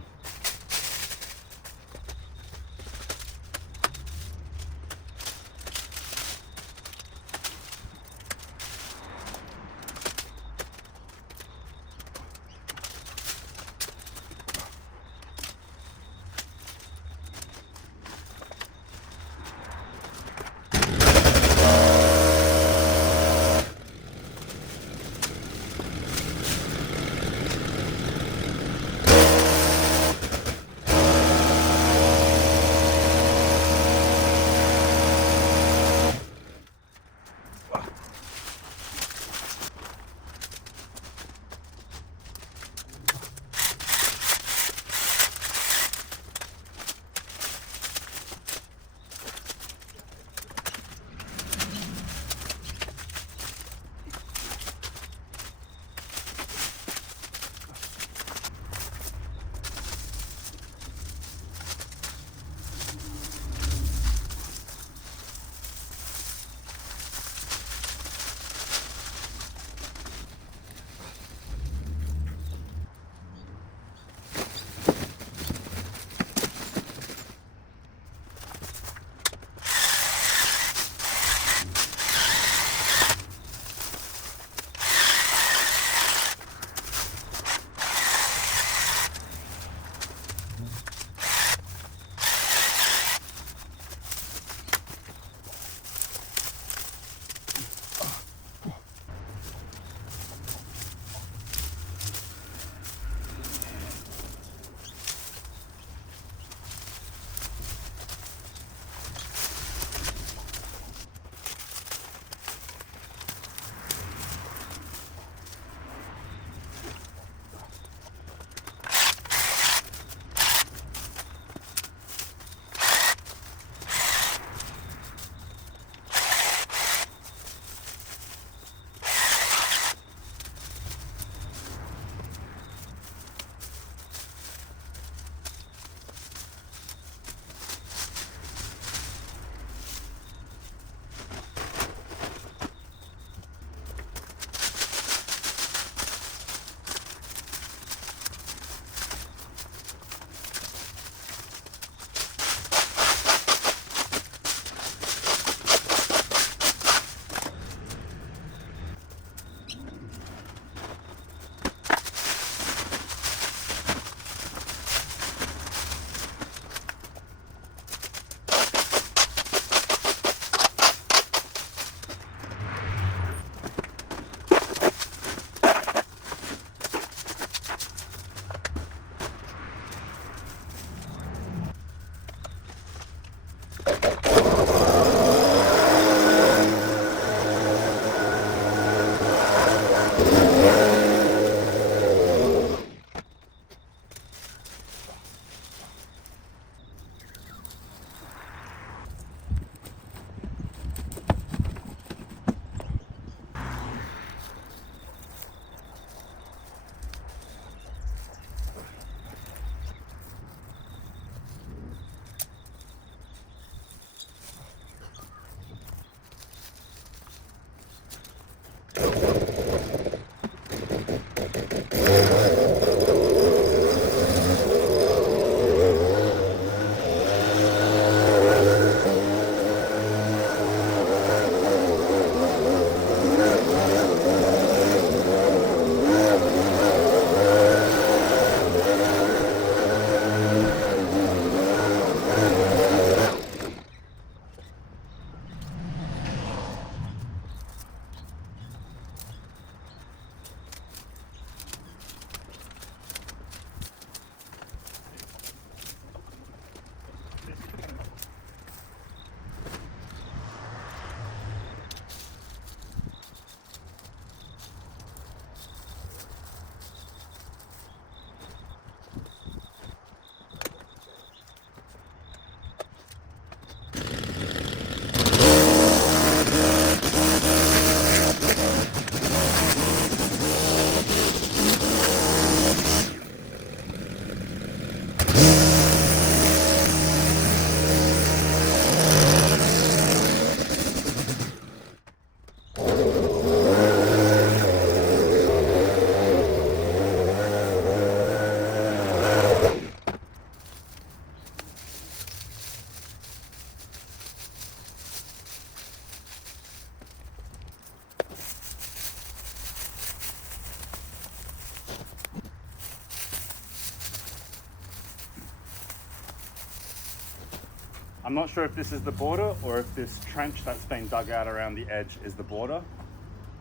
I'm not sure if this is the border or if this trench that's been dug out around the edge is the border,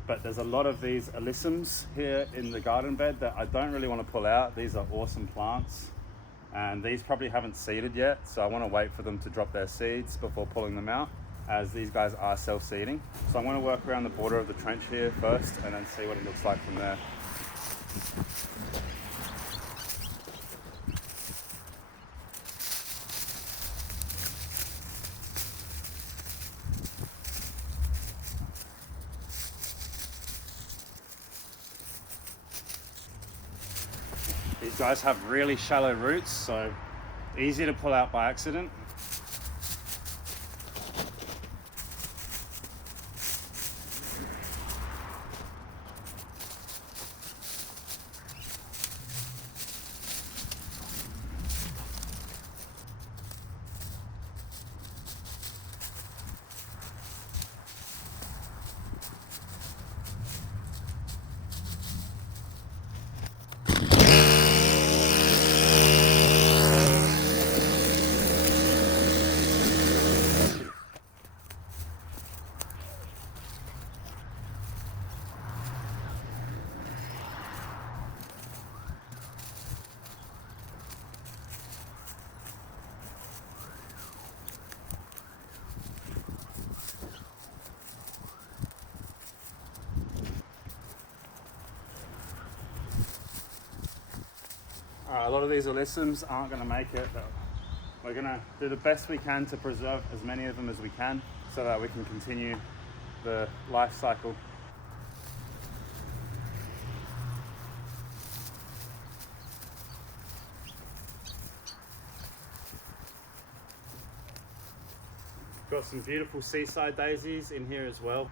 but there's a lot of these alyssums here in the garden bed that I don't really want to pull out. These are awesome plants, and these probably haven't seeded yet, so I want to wait for them to drop their seeds before pulling them out, as these guys are self-seeding. So I'm going to work around the border of the trench here first and then see what it looks like from there. These guys have really shallow roots, so easy to pull out by accident. A lot of these alyssums aren't going to make it, but we're going to do the best we can to preserve as many of them as we can so that we can continue the life cycle. Got some beautiful seaside daisies in here as well.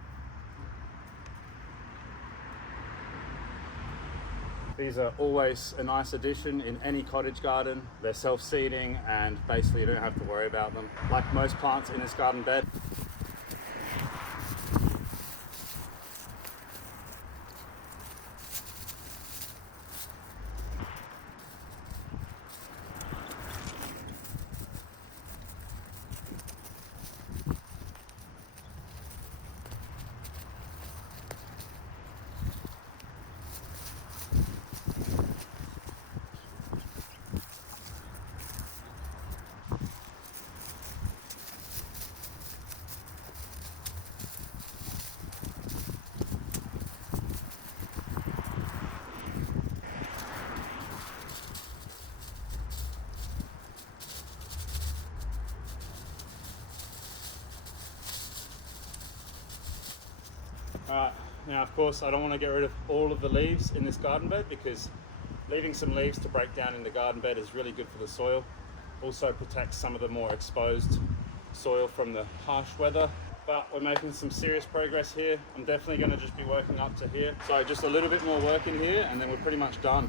These are always a nice addition in any cottage garden. They're self-seeding and basically you don't have to worry about them. Like most plants in this garden bed. Alright, now of course I don't want to get rid of all of the leaves in this garden bed, because leaving some leaves to break down in the garden bed is really good for the soil. Also protects some of the more exposed soil from the harsh weather. But we're making some serious progress here. I'm definitely going to just be working up to here. So just a little bit more work in here and then we're pretty much done.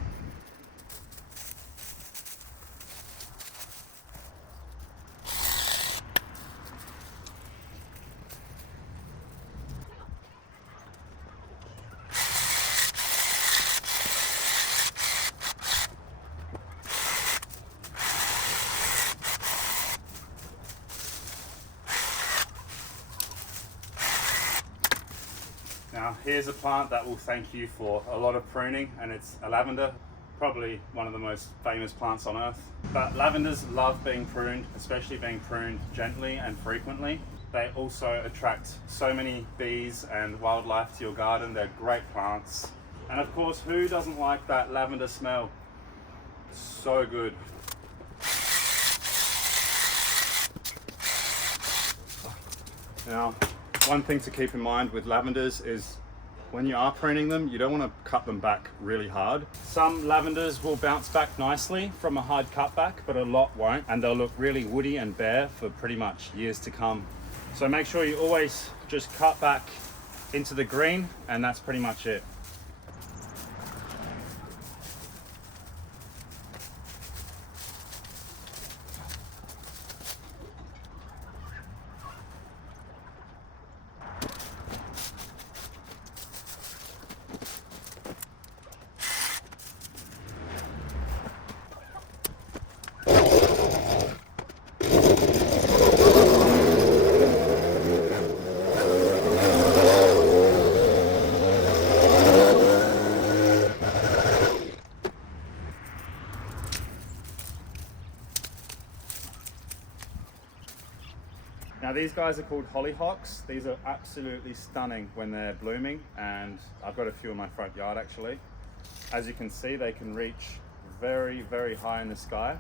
Now here's a plant that will thank you for a lot of pruning, and it's a lavender, probably one of the most famous plants on earth. But lavenders love being pruned, especially being pruned gently and frequently. They also attract so many bees and wildlife to your garden. They're great plants. And of course, who doesn't like that lavender smell? So good. Now, one thing to keep in mind with lavenders is when you are pruning them, you don't want to cut them back really hard. Some lavenders will bounce back nicely from a hard cut back, but a lot won't, and they'll look really woody and bare for pretty much years to come. So make sure you always just cut back into the green, and that's pretty much it. Now these guys are called hollyhocks. These are absolutely stunning when they're blooming, and I've got a few in my front yard actually. As you can see, they can reach very, very high in the sky,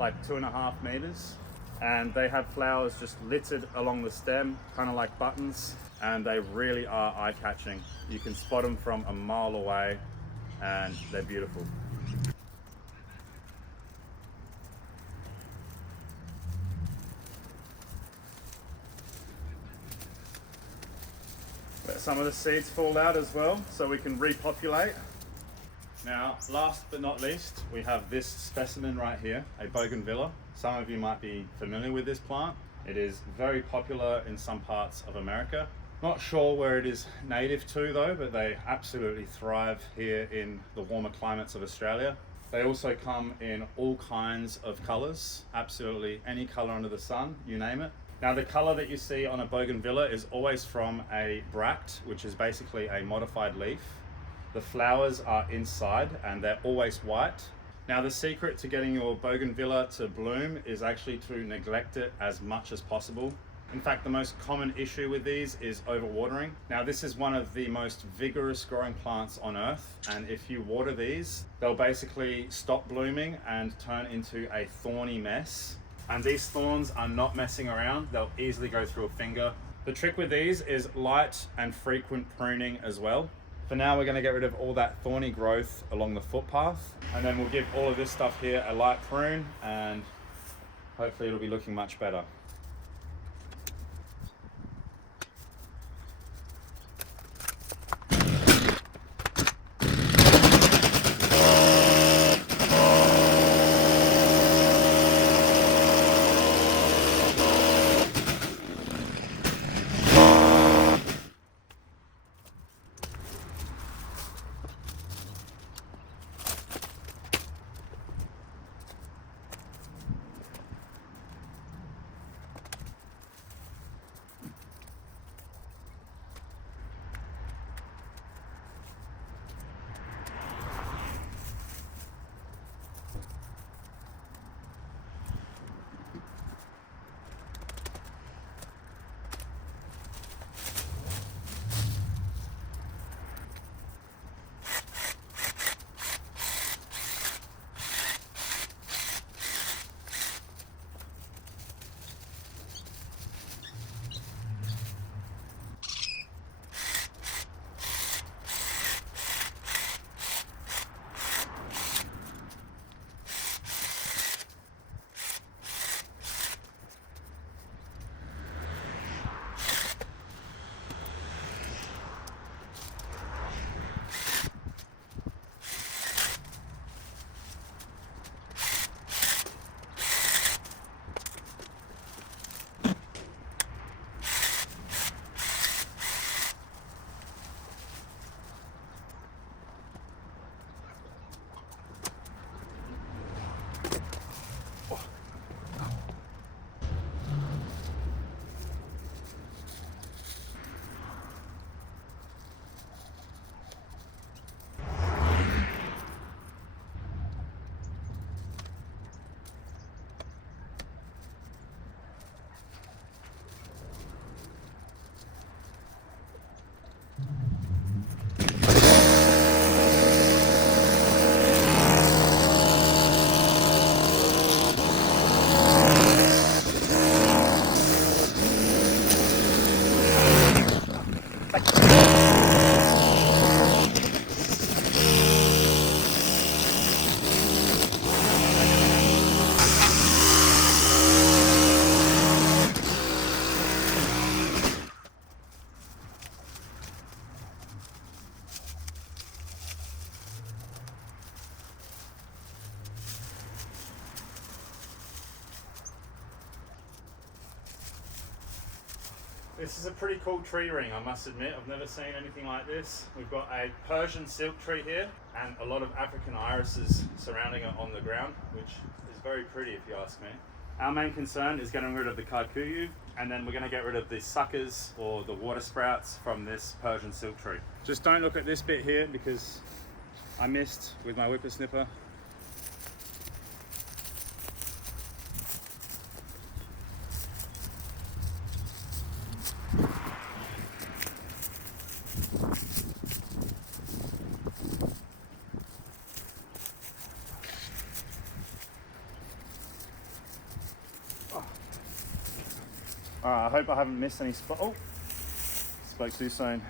like 2.5 meters. And they have flowers just littered along the stem, kind of like buttons, and they really are eye-catching. You can spot them from a mile away, and they're beautiful. Let some of the seeds fall out as well, so we can repopulate. Now, last but not least, we have this specimen right here, a bougainvillea. Some of you might be familiar with this plant. It is very popular in some parts of America. Not sure where it is native to though, but they absolutely thrive here in the warmer climates of Australia. They also come in all kinds of colors, absolutely any color under the sun, you name it. Now the color that you see on a bougainvillea is always from a bract, which is basically a modified leaf. The flowers are inside and they're always white. Now the secret to getting your bougainvillea to bloom is actually to neglect it as much as possible. In fact, the most common issue with these is overwatering. Now this is one of the most vigorous growing plants on earth, and if you water these, they'll basically stop blooming and turn into a thorny mess. And these thorns are not messing around, they'll easily go through a finger. The trick with these is light and frequent pruning as well. For now, we're going to get rid of all that thorny growth along the footpath, and then we'll give all of this stuff here a light prune, and hopefully it'll be looking much better. This is a pretty cool tree ring, I must admit. I've never seen anything like this. We've got a Persian silk tree here and a lot of African irises surrounding it on the ground, which is very pretty if you ask me. Our main concern is getting rid of the kikuyu, and then we're going to get rid of the suckers or the water sprouts from this Persian silk tree. Just don't look at this bit here because I missed with my whippersnipper. Alright, I hope I haven't missed any spot. Oh, spoke too soon.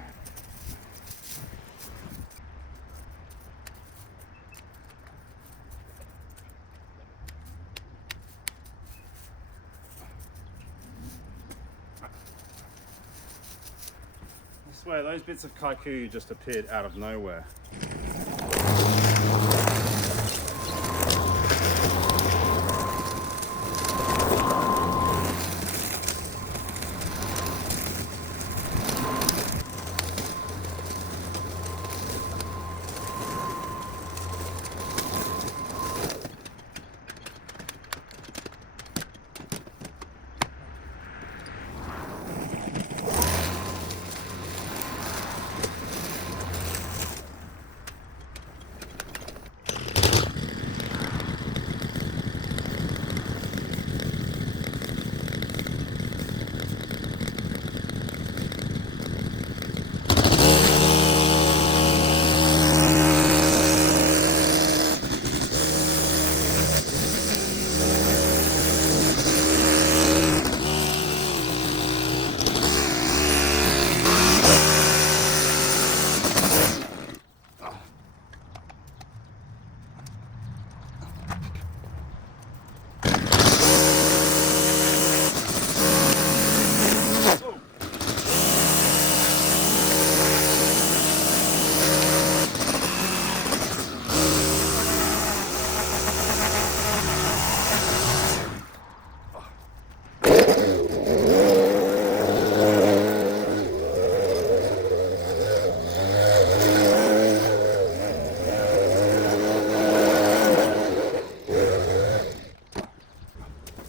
I swear, those bits of kikuyu just appeared out of nowhere.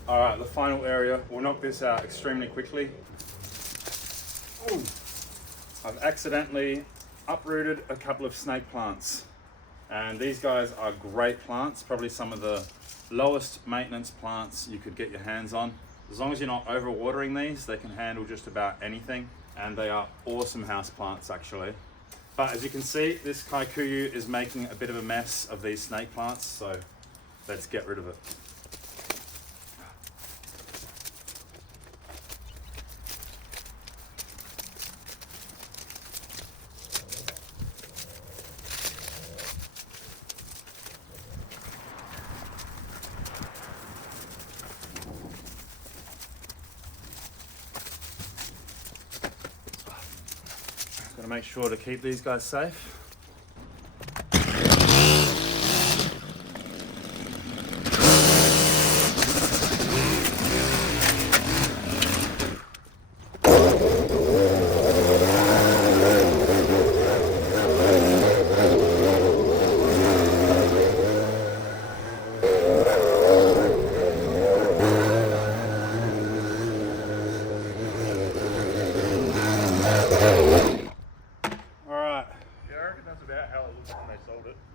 Alright, the final area. We'll knock this out extremely quickly. Ooh. I've accidentally uprooted a couple of snake plants. And these guys are great plants, probably some of the lowest maintenance plants you could get your hands on. As long as you're not overwatering these, they can handle just about anything. And they are awesome house plants actually. But as you can see, this kikuyu is making a bit of a mess of these snake plants, so let's get rid of it. Gotta make sure to keep these guys safe.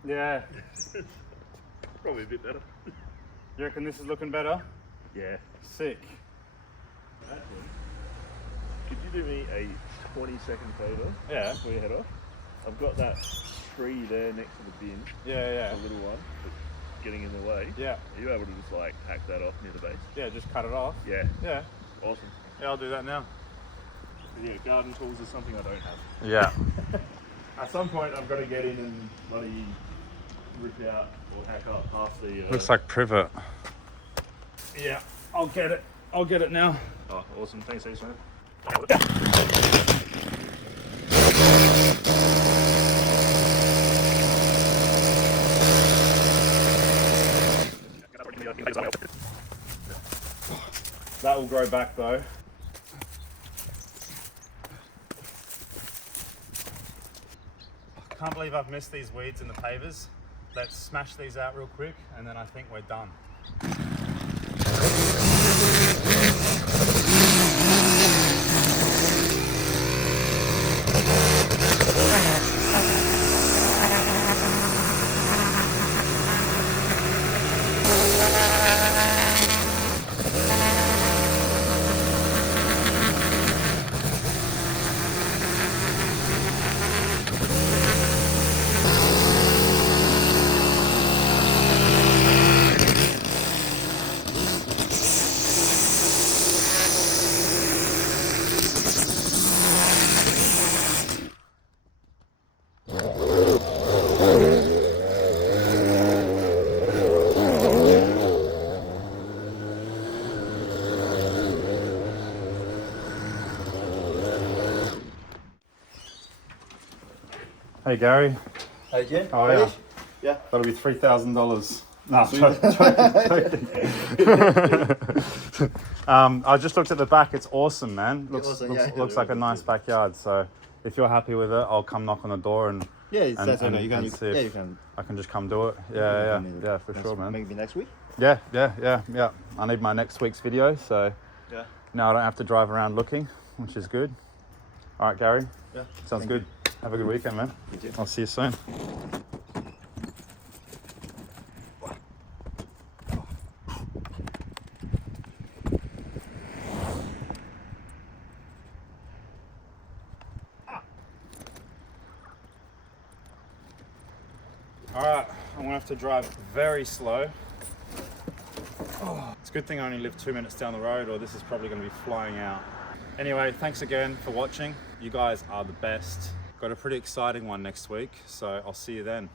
Yeah. Probably a bit better. You reckon this is looking better? Yeah. Sick. Could you do me a 20-second favour? Yeah. Before you head off? I've got that tree there next to the bin. Yeah. A little one that's getting in the way. Yeah. Are you able to just like hack that off near the base? Yeah, just cut it off. Yeah. Yeah. Awesome. Yeah, I'll do that now. Yeah, garden tools is something I don't have. Yeah. At some point I've got to get in and bloody rip out or hack up half the... Looks like privet. Yeah, I'll get it. I'll get it now. Oh, awesome. Thanks, Ace, man. That will grow back though. can't believe I've missed these weeds in the pavers. Let's smash these out real quick and then I think we're done. Hey Gary. Hey Jen. Oh yeah. Yeah. That'll be $3,000. No, joking. I just looked at the back. It's awesome, man. Looks like a nice backyard. So if you're happy with it, I'll come knock on the door and that's okay. and see if I can just come do it. Yeah, for sure, man. Maybe next week. Yeah. I need my next week's video, so now I don't have to drive around looking, which is good. All right, Gary. Yeah. Sounds good. Have a good weekend, man. You too. I'll see you soon. All right, I'm gonna have to drive very slow. It's a good thing I only live 2 minutes down the road, or this is probably gonna be flying out. Anyway, thanks again for watching. You guys are the best. Got a pretty exciting one next week, so I'll see you then.